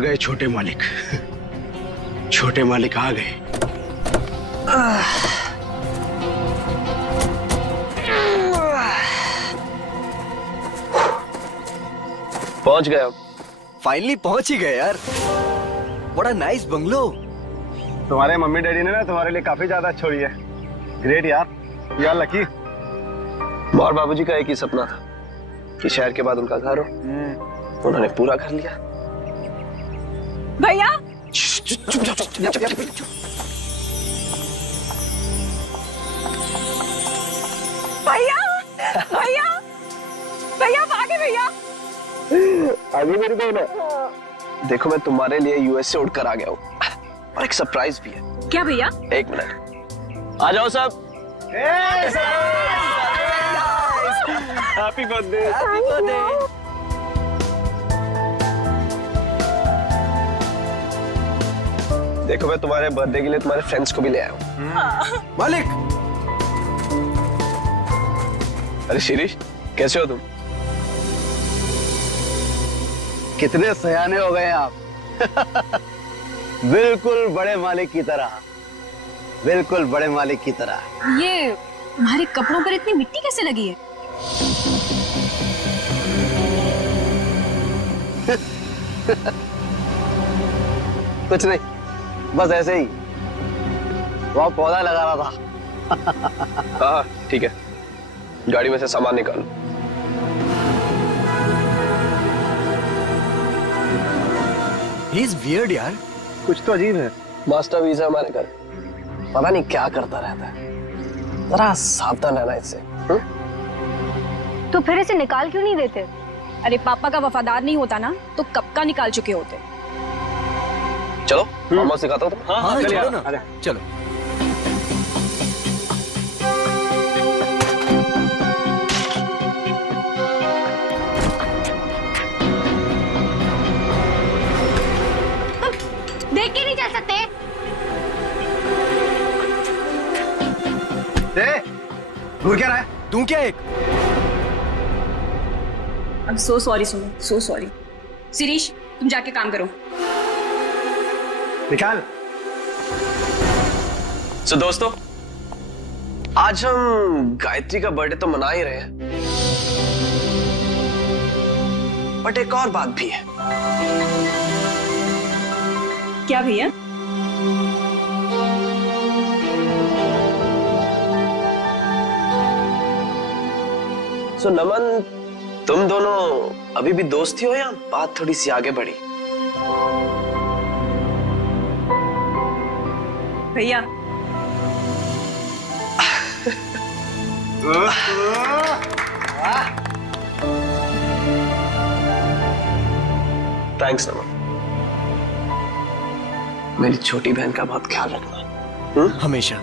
गए छोटे मालिक। छोटे मालिक आ गए। पहुंच गए अब। फाइनली पहुंच ही गए यार। बड़ा नाइस बंगलो। तुम्हारे मम्मी डैडी ने ना तुम्हारे लिए काफी ज्यादा छोड़ी है। ग्रेट यार, यू आर लकी। और बाबूजी का एक ही सपना था कि शहर के बाद उनका घर हो। उन्होंने पूरा कर लिया। भैया भैया भैया भैया आगे भैया। आगे मेरी बहन है। देखो मैं तुम्हारे लिए यूएस से उड़कर आ गया हूँ और एक सरप्राइज भी है। क्या भैया? एक मिनट, आ जाओ सब। Happy birthday. Happy birthday. देखो मैं तुम्हारे बर्थडे के लिए तुम्हारे फ्रेंड्स को भी ले आया हूँ। मालिक, अरे शिरीष, कैसे हो तुम? कितने सयाने हो गए आप। बिल्कुल बड़े मालिक की तरह, बिल्कुल बड़े मालिक की तरह। ये तुम्हारे कपड़ों पर इतनी मिट्टी कैसे लगी है? कुछ नहीं, बस ऐसे ही वहाँ पौधा लगा रहा था। हाँ ठीक है, गाड़ी में से सामान निकालो। ही इज वियर्ड यार। कुछ तो अजीब है। मास्टर वीजा हमारे घर, पता नहीं क्या करता रहता है। जरा सावधान रहना इससे। तो फिर इसे निकाल क्यों नहीं देते? अरे पापा का वफादार नहीं होता ना तो कब का निकाल चुके होते। चलो मामा सिखाता हूँ। हाँ चलिए, चलो ना, अरे। चलो। देख के नहीं चल सकते? घूर क्या रहा है? तू क्या एक? I'm so sorry सुनो, so sorry। शिरीष तुम जाके काम करो। निकाल। सो दोस्तों, आज हम गायत्री का बर्थडे तो मना ही रहे हैं, बट एक और बात भी है। क्या भैया? सो नमन, तुम दोनों अभी भी दोस्त ही हो या बात थोड़ी सी आगे बढ़ी? भैया थैंक्स नमन। मेरी छोटी बहन का बहुत ख्याल रखना। हमेशा।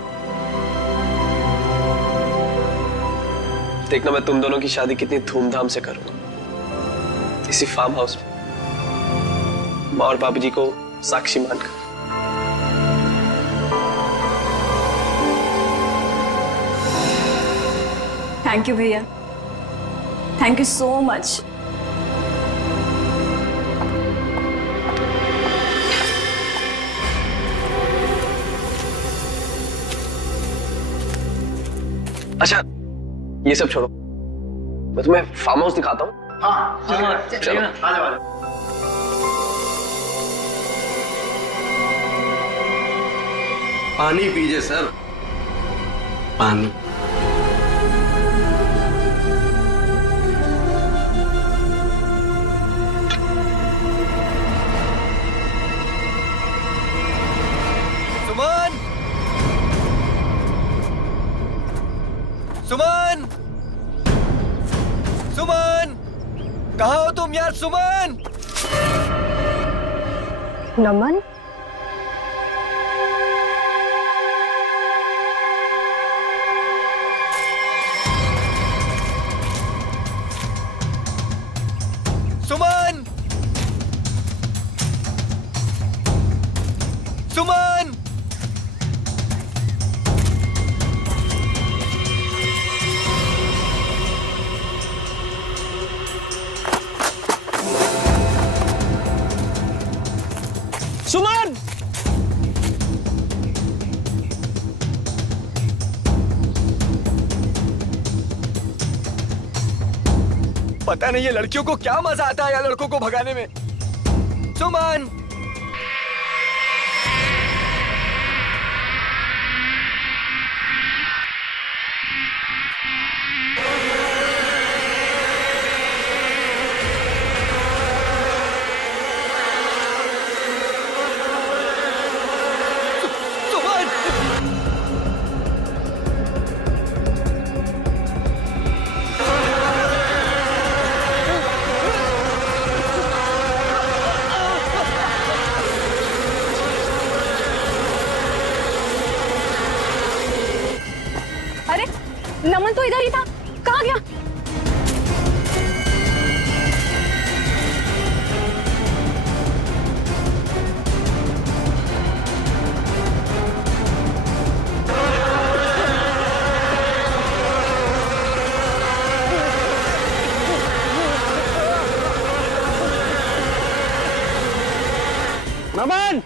देखना मैं तुम दोनों की शादी कितनी धूमधाम से करूंगा, इसी फार्म हाउस में, माँ और बाबूजी को साक्षी मानकर। थैंक यू भैया, थैंक यू सो मच। अच्छा ये सब छोड़ो, मैं तुम्हें फार्म हाउस दिखाता हूँ। चलो। पानी पीजिए सर, पानी। सुमन, सुमन, सुमन, कहाँ हो तुम यार? सुमन। नमन, सुमन, सुमन। पता नहीं ये लड़कियों को क्या मजा आता है यार लड़कों को भगाने में। सुमन अरे नमन तो इधर ही था, कहाँ गया? नमन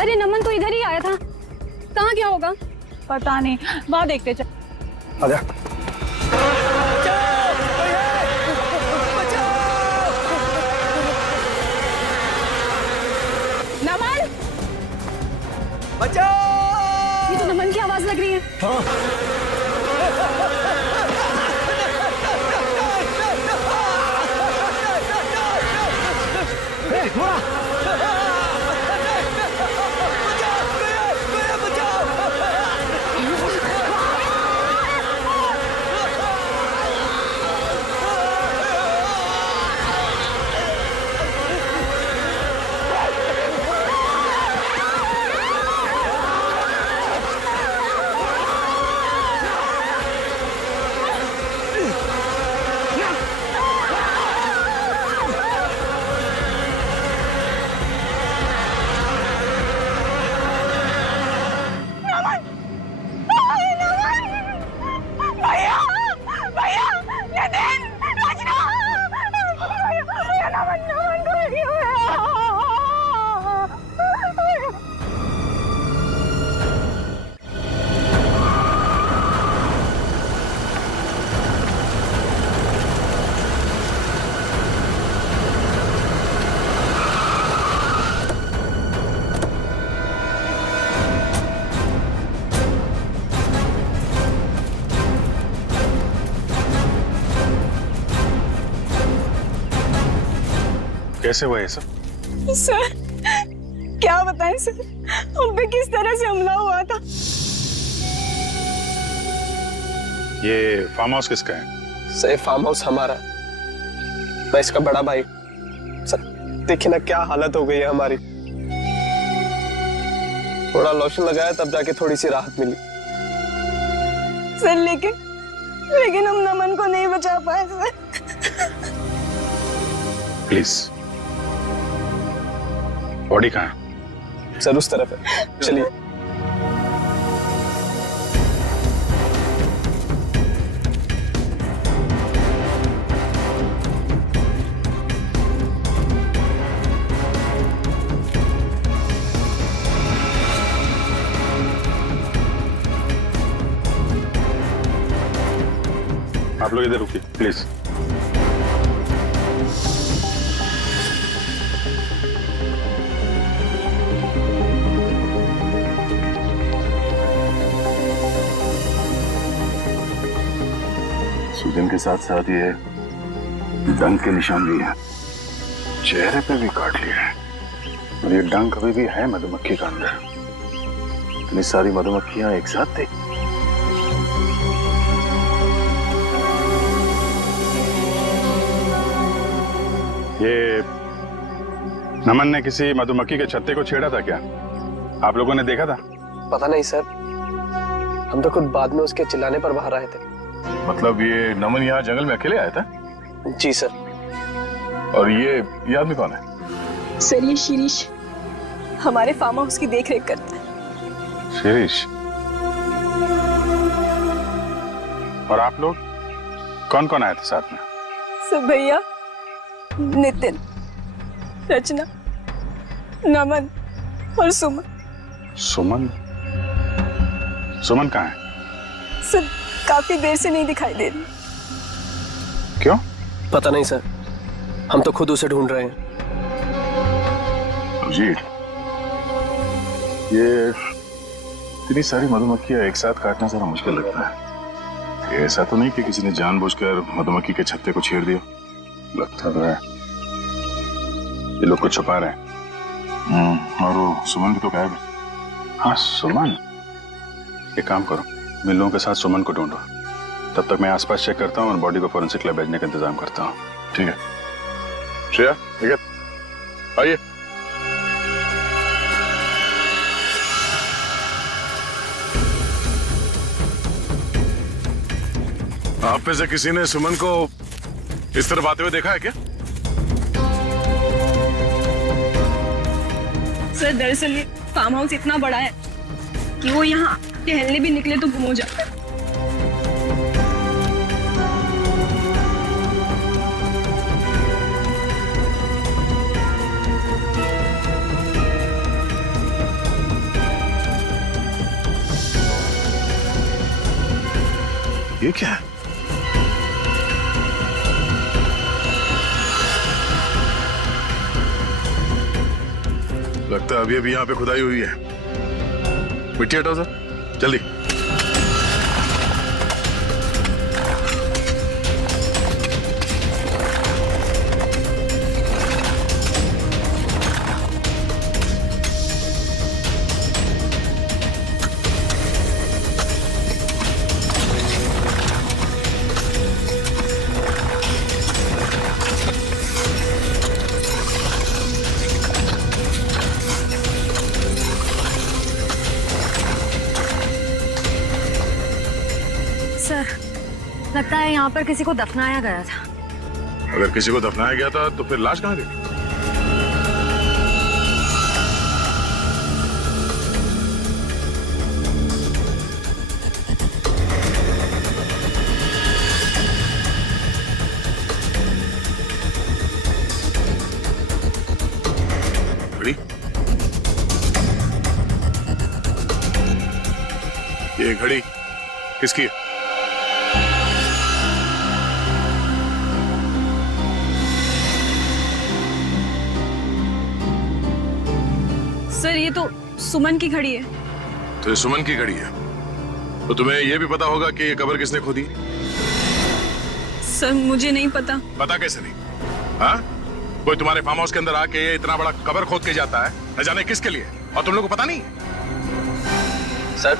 अरे नमन तो इधर ही आया था, कहाँ गया होगा? पता नहीं, वहां देखते चल। आजा। नमन ये तो नमन की आवाज लग रही है। कैसे हुआ ये सब? सर क्या बताएं सर, हम पे किस तरह से हमला हुआ था। ये फार्म हाउस किसका है? सर फार्म हाउस हमारा, मैं इसका बड़ा भाई। सर देखिए ना क्या हालत हो गई है हमारी, थोड़ा लोशन लगाया तब जाके थोड़ी सी राहत मिली। सर लेकिन हम नमन को नहीं बचा पाए सर। प्लीज, बॉडी कहाँ है? सर उस तरफ है, चलिए। आप लोग इधर रुकिए प्लीज। सूजन के साथ साथ ये डंक के निशान भी हैं, चेहरे पे भी काट लिया है, और ये डंक अभी भी है मधुमक्खी का अंदर। इतनी सारी मधुमक्खियां एक साथ थी। ये नमन ने किसी मधुमक्खी के छत्ते को छेड़ा था क्या? आप लोगों ने देखा था? पता नहीं सर, हम तो खुद बाद में उसके चिल्लाने पर बाहर आए थे। मतलब ये नमन यहाँ जंगल में अकेले आया था? जी सर। और ये आदमी कौन है? सर ये शिरीष हमारे फार्म हाउस की देखरेख करता है। शिरीष? और आप लोग कौन कौन आए थे साथ में? सर भैया, नितिन, रचना, नमन और सुमन। सुमन? सुमन कहाँ है? सर काफी देर से नहीं दिखाई दे रही। क्यों? पता नहीं सर, हम तो खुद उसे ढूंढ रहे हैं। अभिजीत, ये इतनी सारी मधुमक्खियां एक साथ काटना जरा मुश्किल लगता है। ये ऐसा तो नहीं कि किसी ने जानबूझकर मधुमक्खी के छत्ते को छेड़ दिया? लगता तो है ये लोग कुछ छुपा रहे हैं। और वो सुमन भी तो गायब है। हाँ सुमन, एक काम करो, मैं लोगों के साथ सुमन को ढूंढो, तब तक मैं आसपास चेक करता हूँ और बॉडी को फोरेंसिक लैब भेजने का इंतजाम करता हूँ। ठीक है श्रेया, ठीक है, आइए। आप में से किसी ने सुमन को इस तरफ आते हुए देखा है क्या? सर दरअसल ये फार्म हाउस इतना बड़ा है कि वो यहाँ टहलने भी निकले तो गुम हो जाता है। ये क्या है? लगता है अभी अभी यहाँ पे खुदाई हुई है। मिट्टी हटाओ सर, जल्दी। सर, लगता है यहाँ पर किसी को दफनाया गया था। अगर किसी को दफनाया गया था तो फिर लाश कहाँ गई? घड़ी, ये घड़ी किसकी है? सर ये तो सुमन की घड़ी है। तो ये सुमन की घड़ी है, तो तुम्हें यह भी पता होगा कि ये कब्र किसने खोदी? सर मुझे नहीं पता। पता कैसे नहीं? हाँ, कोई तुम्हारे फार्म हाउस के अंदर आके इतना बड़ा कब्र खोद के जाता है, न जाने किसके लिए, और तुम लोग को पता नहीं है? सर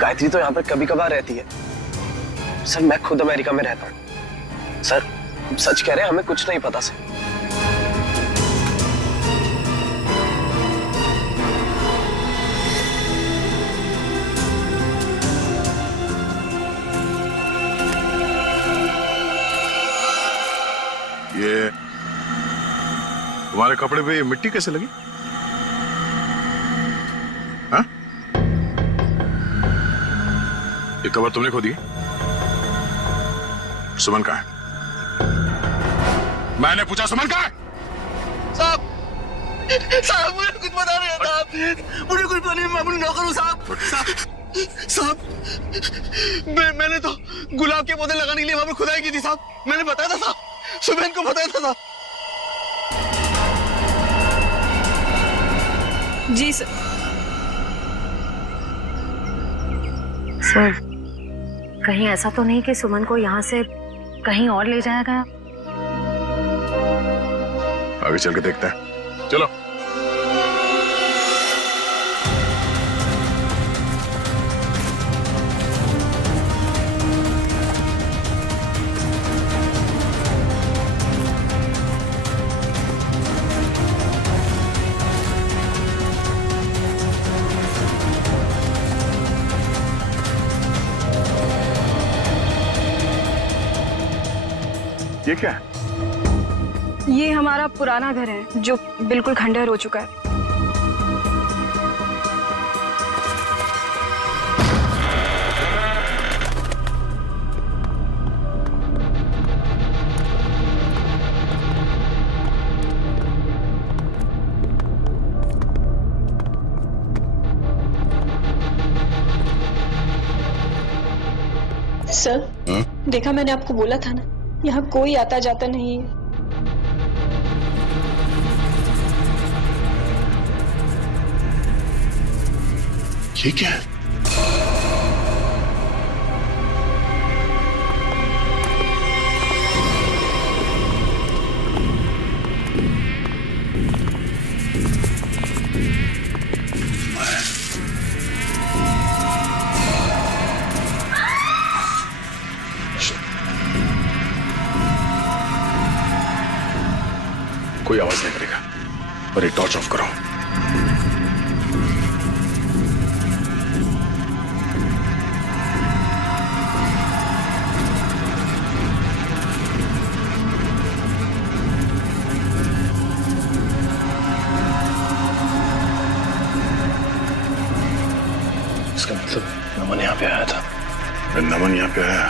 गायत्री तो यहाँ पर कभी कभार रहती है। सर मैं खुद अमेरिका में रहता हूँ। सर सच कह रहे हैं, हमें कुछ नहीं पता सर। ये तुम्हारे कपड़े पे मिट्टी कैसे लगी? हाँ? ये कब्र तुमने खोदी है? सुमन कहाँ है? मैंने पूछा सुमन कहाँ है? साहब मुझे कुछ पता नहीं था। मुझे कुछ पता नहीं, मैं अपनी नौकर हूँ साहब। साहब मैंने तो गुलाब के पौधे लगाने के लिए वहां पर खुदाई की थी साहब। मैंने बताया था साहब, सुबह को बताया था साहब। जी सर। सर, कहीं ऐसा तो नहीं कि सुमन को यहाँ से कहीं और ले जाया गया? आगे चल के देखते हैं, चलो। ये क्या है? ये हमारा पुराना घर है जो बिल्कुल खंडहर हो चुका है। सर, देखा मैंने आपको बोला था ना, यहाँ कोई आता जाता नहीं है। ये क्या है? कोई आवाज नहीं करेगा। और ये टॉर्च ऑफ करो। इसका मतलब नमन यहाँ पे आया था। अगर नमन यहाँ पे आया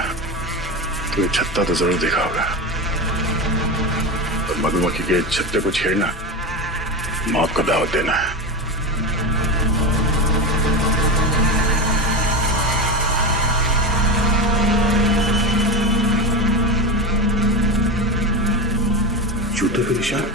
तो ये छत्ता तो जरूर देखा होगा। और मधुमक्खी के छत्ते को छेड़ना मौत को दावत देना है। जूते के निशान।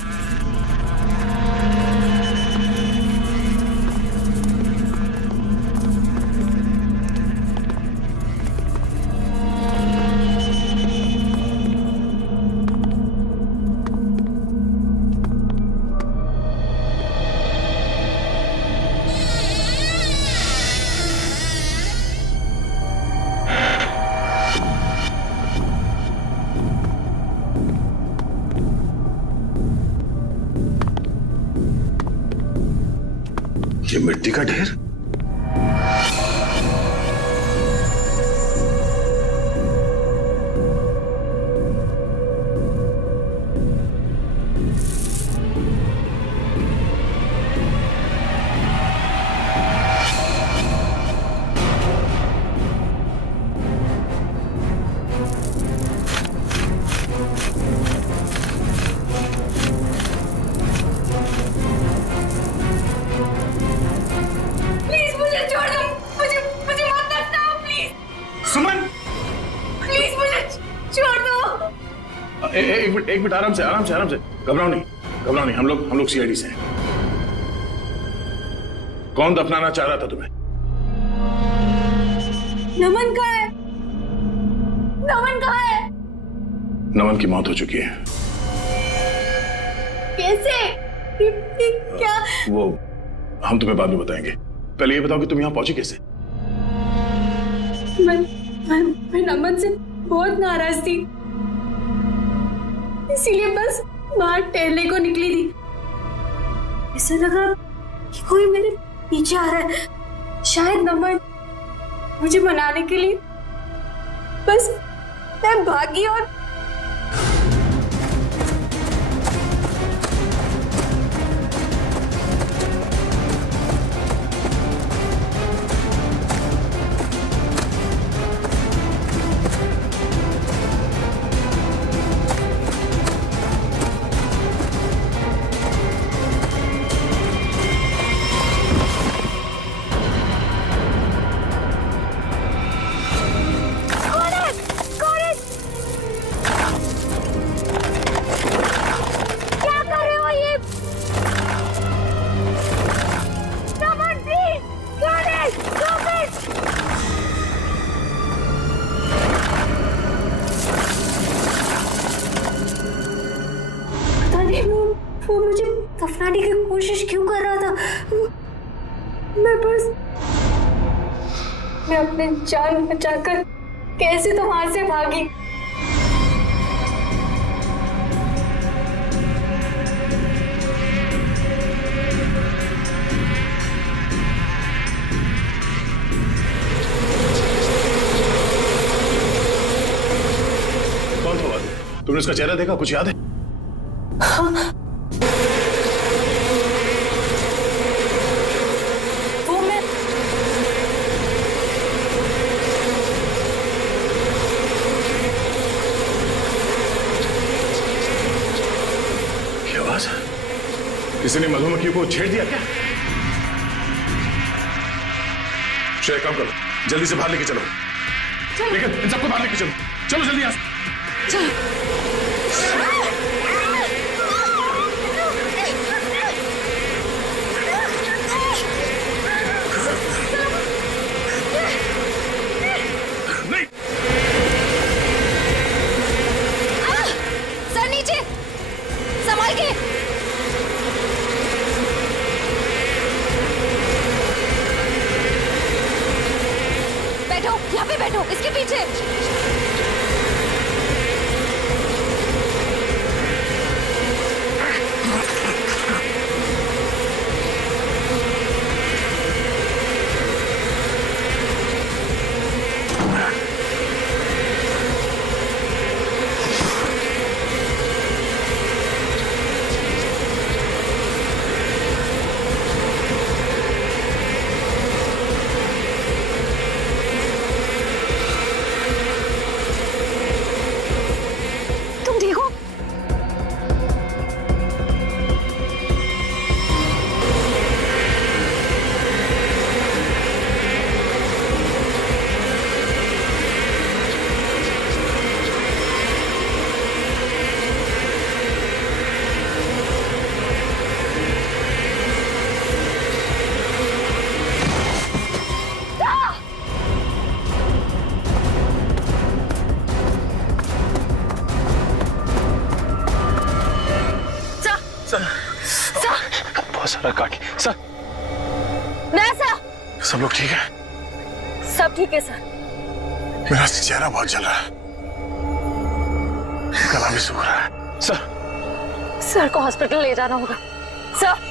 ये मिट्टी का ढेर। प्लीज मुझे छोड़ दो, मुझे मुझे मत रखना प्लीज। सुमन, प्लीज मुझे छोड़ दो। एक मिनट, आराम से आराम से आराम से। घबराओ नहीं। हम लोग सीआईडी से हैं। कौन दफनाना चाह रहा था तुम्हें? नमन कहाँ है? नमन कहाँ है? नमन की मौत हो चुकी है। कैसे? क्या? वो हम तुम्हें बाद में बताएंगे। पहले ये बताओ कि तुम यहाँ पहुंची कैसे? मैं नमन से बहुत नाराज थी, इसीलिए बस बाहर टहलने को निकली थी। ऐसा लगा कि कोई मेरे पीछे आ रहा है। शायद नमन मुझे मनाने के लिए बस मैं भागी और वो मुझे दफनाने की कोशिश क्यों कर रहा था? मैं अपने जान बचाकर कैसे तो वहां से भागी। कौन था? तुमने उसका चेहरा देखा? कुछ याद है? हाँ। किसी ने मधुमक्खी को छेड़ दिया क्या? श्रेया, काम करो, जल्दी से बाहर लेके चलो। लेकिन इन सबको बाहर लेके चलो। चलो जल्दी यहाँ से। चलो। बहुत सारा काट लिया सर। वैसा सब लोग ठीक है? सब ठीक है सर। मेरा चेहरा बहुत जल रहा है, गला भी सूख रहा है। सर को हॉस्पिटल ले जाना होगा। सर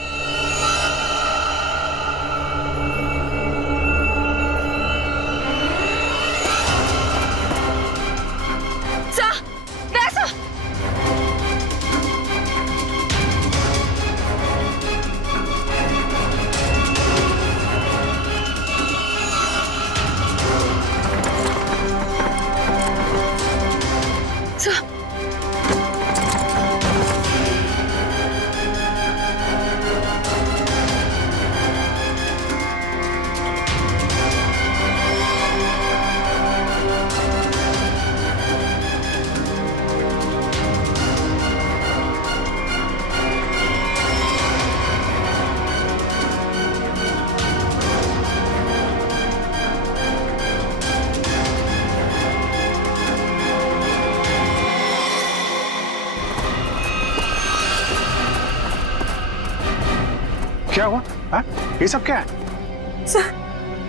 क्या हुआ? हाँ? ये सब क्या है?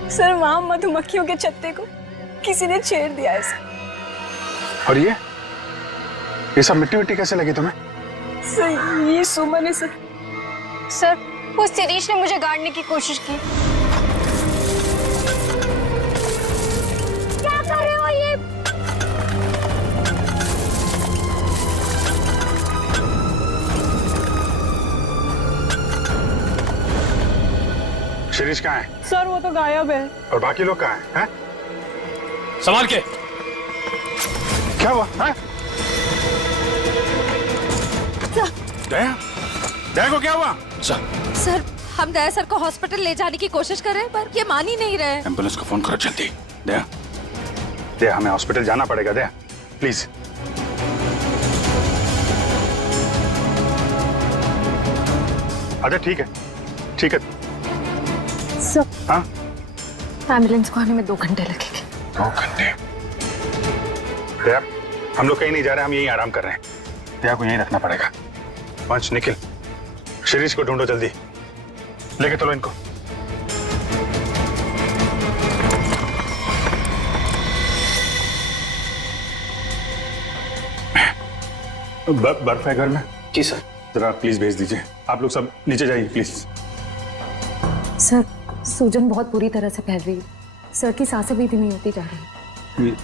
सर वहां मधुमक्खियों के छत्ते को किसी ने छेड़ दिया है सर। और ये सब मिट्टी मिट्टी कैसे लगी तुम्हें? सर ये सुमन है सर। सर वो शिरीष ने मुझे गाड़ने की कोशिश की। क्या कर रहे हो ये? शिरीष कहाँ है? सर वो तो गायब है। और बाकी लोग कहाँ हैं? संभाल के। क्या हुआ? हाँ? दया? दया को क्या हुआ? सर हम दया सर को हॉस्पिटल ले जाने की कोशिश कर रहे हैं पर ये मान ही नहीं रहे। एम्बुलेंस को फोन करो जल्दी। दया, दया हमें हॉस्पिटल जाना पड़ेगा। दया प्लीज। अच्छा ठीक है, ठीक है। सर हाँ? एम्बुलेंस को आने में 2 घंटे लगेंगे। 2 घंटे? दया हम लोग कहीं नहीं जा रहे, हम यहीं आराम कर रहे हैं। दया को यहीं रखना पड़ेगा। पंच निखिल, शिरीष को ढूंढो जल्दी, लेके चलो इनको। बर्फ है घर में? जी सर। जरा प्लीज भेज दीजिए। आप लोग सब नीचे जाइए प्लीज। सर सूजन बहुत बुरी तरह से फैल रही है। सर की सांसें भी धीमी होती जा रही है।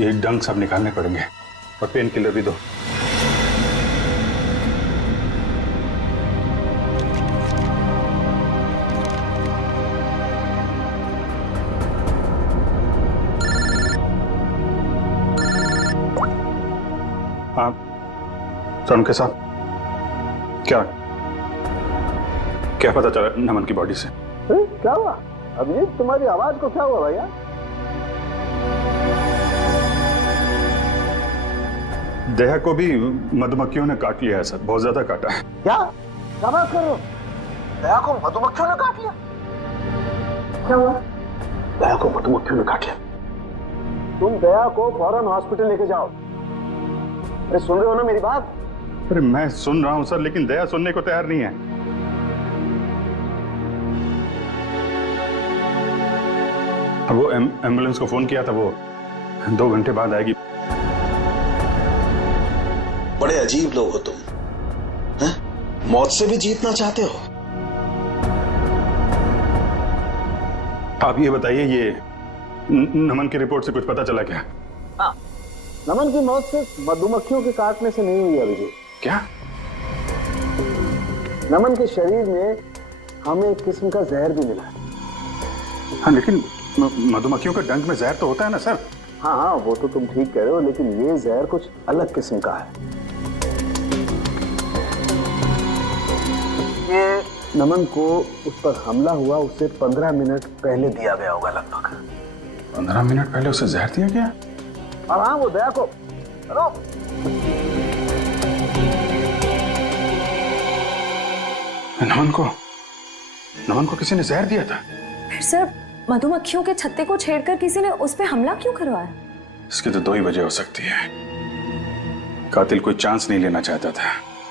ये डंक सब निकालने पड़ेंगे और पेन किलर भी दो। आप सर के साथ क्या पता चला नमन की बॉडी से? क्या हुआ अभिजीत, तुम्हारी आवाज को क्या हुआ भैया? दया को भी मधुमक्खियों ने काट लिया है सर, बहुत ज्यादा काटा है। क्या बात कर रहे हो? दया को मधुमक्खियों ने काट लिया? क्या हुआ? दया को मधुमक्खियों ने काट लिया। तुम दया को फौरन हॉस्पिटल लेके जाओ। अरे सुन रहे हो ना मेरी बात? अरे मैं सुन रहा हूं सर, लेकिन दया सुनने को तैयार नहीं है। वो एम्बुलेंस को फोन किया था, वो 2 घंटे बाद आएगी। बड़े अजीब लोग हो तुम, हैं? मौत से भी जीतना चाहते हो। आप ये बताइए, ये नमन की रिपोर्ट से कुछ पता चला क्या? नमन की मौत सिर्फ मधुमक्खियों के काटने से नहीं हुई अभिजीत। क्या? नमन के शरीर में हमें एक किस्म का जहर भी मिला है। हाँ लेकिन मधुमक्खियों के डंक में जहर तो होता है ना सर? हाँ हाँ वो तो तुम ठीक कह रहे हो, लेकिन ये जहर कुछ अलग किस्म का है। ये नमन को उस पर हमला हुआ उससे 15 मिनट पहले दिया गया होगा लगभग। 15 मिनट पहले उसे जहर दिया गया? और हाँ वो दया को नमन को किसी ने जहर दिया था? फिर सर मधुमक्खियों के छत्ते को छेड़कर किसी ने उस पे हमला क्यों करवाया? इसकी तो 2 ही वजह हो सकती है। कातिल कोई चांस नहीं लेना चाहता था,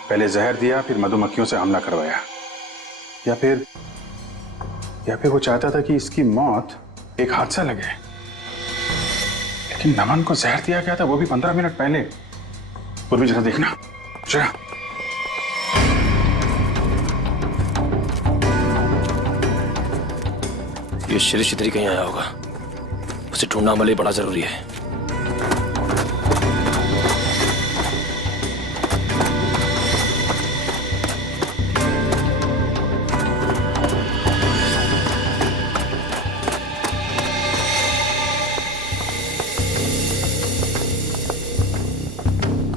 पहले जहर दिया फिर मधुमक्खियों से हमला करवाया। या फिर वो चाहता था कि इसकी मौत एक हादसा लगे। लेकिन नमन को जहर दिया गया था, वो भी 15 मिनट पहले। पूर्वी जरा देखना जरा। ये शिरीष इधर ही कहीं आया होगा, उसे ढूंढना हमारे लिए बड़ा जरूरी है।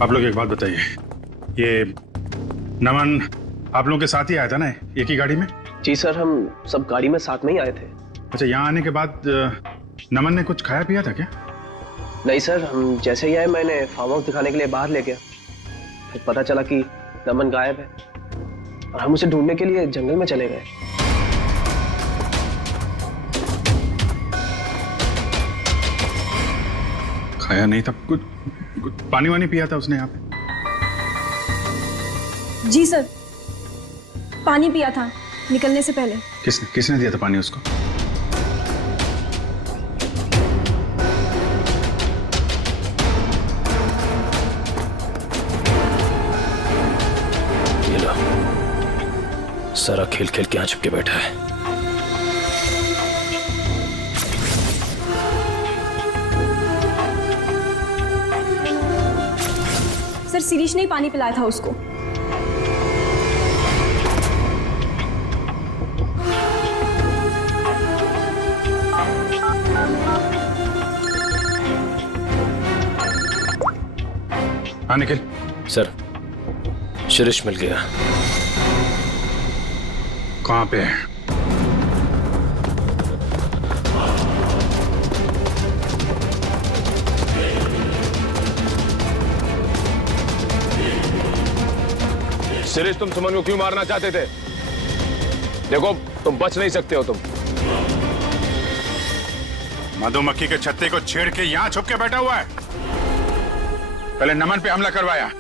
आप लोग एक बात बताइए, ये नमन आप लोगों के साथ ही आया था ना, एक ही गाड़ी में? जी सर, हम सब गाड़ी में साथ में ही आए थे। अच्छा, यहाँ आने के बाद नमन ने कुछ खाया पिया था क्या? नहीं सर, हम जैसे ही आए मैंने फार्म हाउस दिखाने के लिए बाहर ले गया, फिर पता चला कि नमन गायब है और हम उसे ढूंढने के लिए जंगल में चले गए। खाया नहीं था, कुछ पानी वानी पिया था उसने यहाँ पे? जी सर, पानी पिया था निकलने से पहले। किसने दिया था पानी उसको? ये लो, सारा खेल खेल के यहाँ छुप के बैठा है। सर, शिरीष ने ही पानी पिलाया था उसको। हाँ निखिल। सर, शिरीष मिल गया। कहाँ पे है? शिरीष, तुम सुमन को क्यों मारना चाहते थे? देखो, तुम बच नहीं सकते हो। तुम मधुमक्खी के छत्ते को छेड़ के यहाँ छुप के बैठा हुआ है। पहले नमन पे हमला करवाया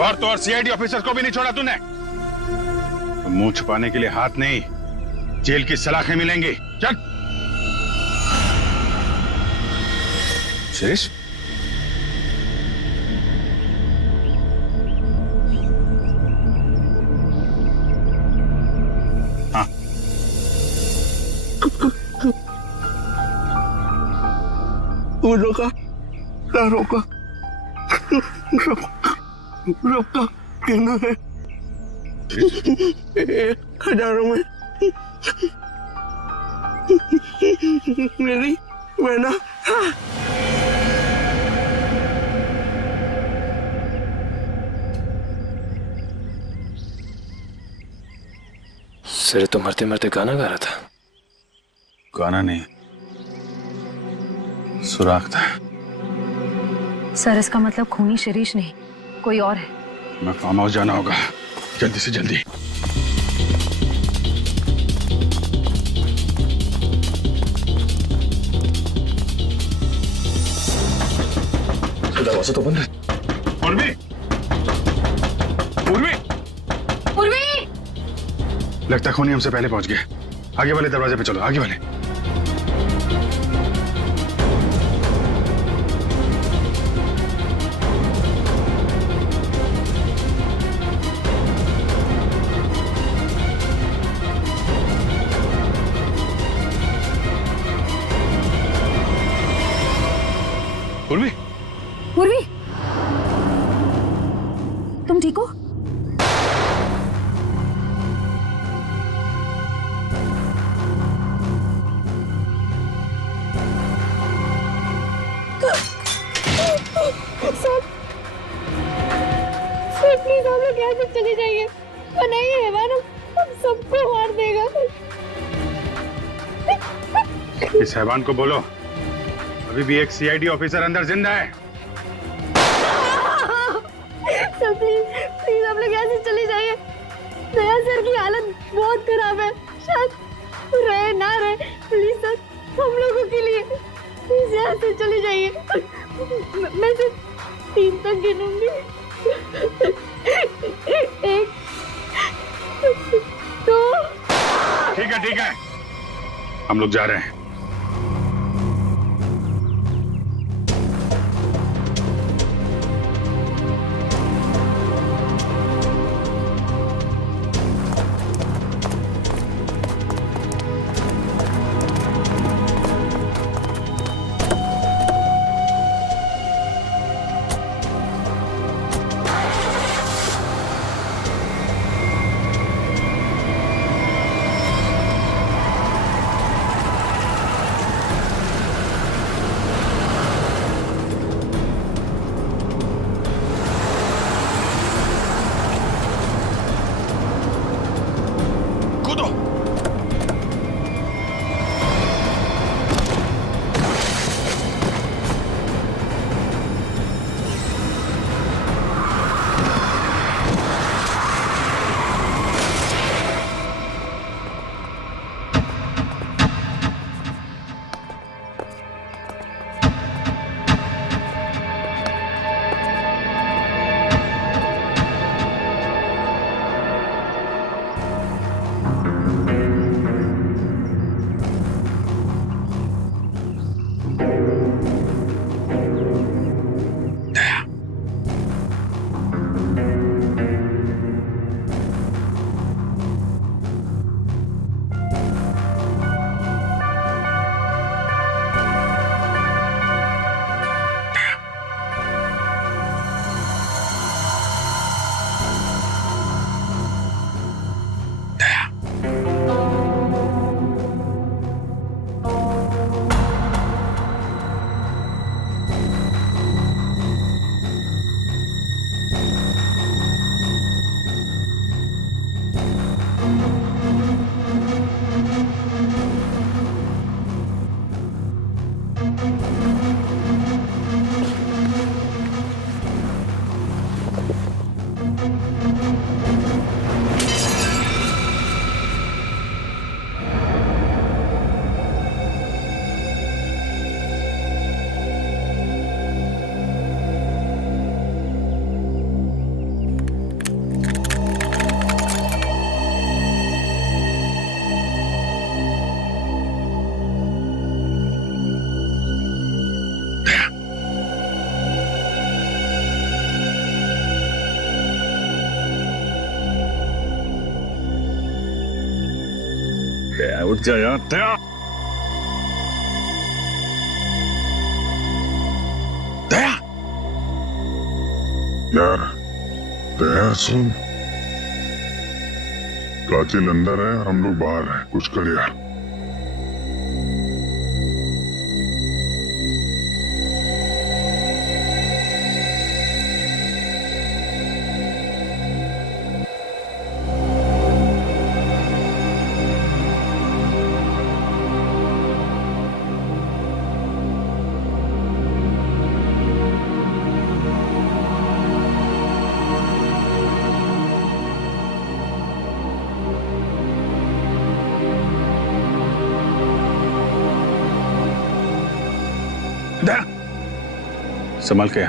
और तो और सीआईडी ऑफिसर को भी नहीं छोड़ा तूने। तो मुंह छुपाने के लिए हाथ नहीं, जेल की सलाखें मिलेंगी। चल शिरीष। हाँ, वो रोका ना, रोका रोका कहना है। 1000 में मेरी बहना। सर, तो मरते मरते गाना गा रहा था। गाना नहीं, सुराग था। सर, इसका मतलब खूनी शिरीष नहीं, कोई और है। मैं फार्म हाउस जाना होगा, जल्दी से जल्दी। दरवाजा तो बंद है। पूर्वी, पूर्वी, पूर्वी! लगता है खूनी हमसे पहले पहुंच गए। आगे वाले दरवाजे पे चलो, आगे वाले। पूर्वी, पूर्वी, तुम ठीक हो? सर प्लीज हम लोग यहाँ से चले जाइए, वरना ये हैवान हम सबको मार देगा। इस हैवान को बोलो अभी भी एक सीआईडी ऑफिसर अंदर जिंदा है। सर प्लीज हम लोग यहाँ से चले जाइए। दया सर की हालत बहुत खराब है, शायद रहे ना रहे। प्लीज सर, हम लोगों के लिए प्लीज यहाँ से चले जाइए। मैं सिर्फ 3 तक गिनूंगी। 1 2 ठीक है, हम लोग जा रहे हैं। उठ जा यार, दया दया यार, दया सुन, कातिल अंदर है, हम लोग बाहर हैं, कुछ कर यार। संभाल के।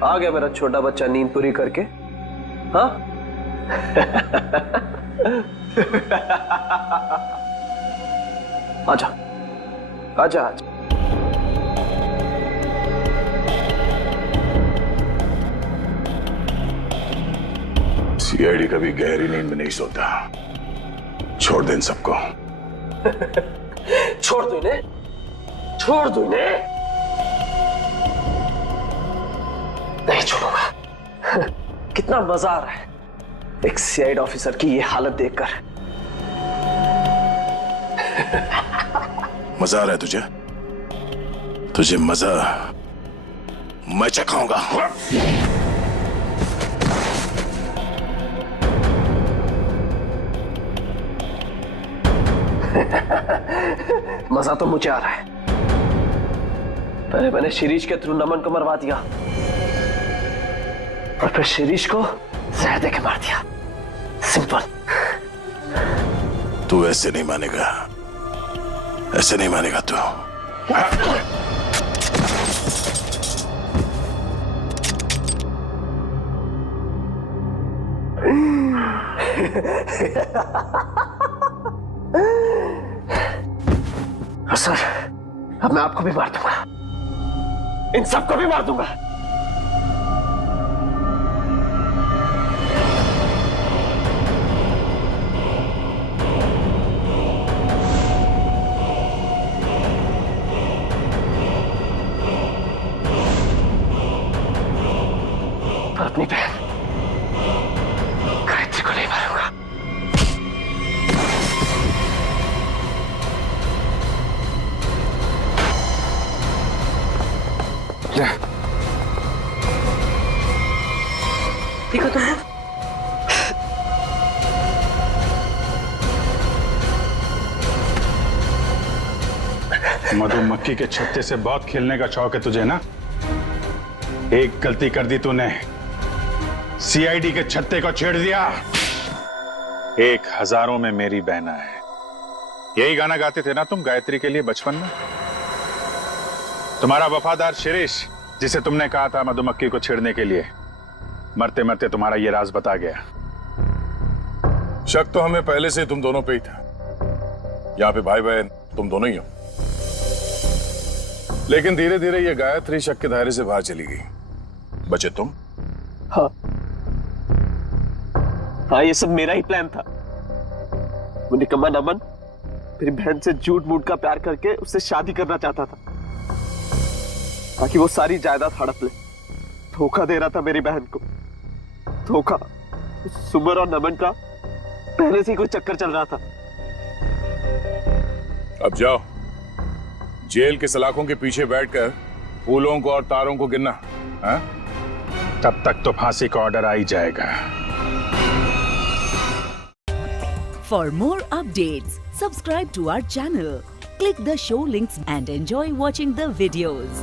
आ गया मेरा छोटा बच्चा नींद पूरी करके। हाँ आजा आजा आजा। सीआईडी कभी गहरी नींद में नहीं सोता, छोड़ दे इन सबको। छोड़ दो इन्हें, छोड़ दो इन्हें। नहीं छोड़ूंगा। कितना मजा आ रहा है एक सीआईडी ऑफिसर की ये हालत देखकर। मजा आ रहा है तुझे? तुझे मजा मैं चखाऊंगा। मजा तो मुझे आ रहा है। पहले मैंने शिरीष के थ्रू नमन को मरवा दिया और फिर शिरीष को जहर देके मार दिया। सिंपल। तू ऐसे नहीं मानेगा, ऐसे नहीं मानेगा तू। सर, अब मैं आपको भी मार दूंगा, इन सबको भी मार दूंगा। पर अपनी बहन गायत्री को नहीं मारूंगा। देखो तुम लोग, मधुमक्खी के छत्ते से बहुत खेलने का शौक है तुझे ना? एक गलती कर दी तूने, सीआईडी के छत्ते को छेड़ दिया। एक हजारों में मेरी बहना है। यही गाना गाते थे ना तुम गायत्री के लिए बचपन में? तुम्हारा वफादार शिरीष, जिसे तुमने कहा था मधुमक्खी को छेड़ने के लिए, मरते मरते तुम्हारा ये राज बता गया। शक तो हमें पहले से तुम दोनों पे ही था। यहाँ पे भाई बहन तुम दोनों ही हो। लेकिन धीरे धीरे ये गायत्री शक के दायरे से बाहर चली गई, बचे तुम। हाँ हाँ, ये सब मेरा ही प्लान था। वो निकम्मा नमन मेरी बहन से झूठ मूठ का प्यार करके उससे शादी करना चाहता था ताकि वो सारी जायदाद हड़प ले। धोखा दे रहा था मेरी बहन को। धोखा। सुमन और नमन का पहले से ही कोई चक्कर चल रहा था। अब जाओ, जेल के सलाखों के पीछे बैठकर फूलों को और तारों को गिनना। हाँ? तब तक तो फांसी का ऑर्डर आ ही जाएगा। For more updates, subscribe to our channel, click the show links and enjoy watching the videos.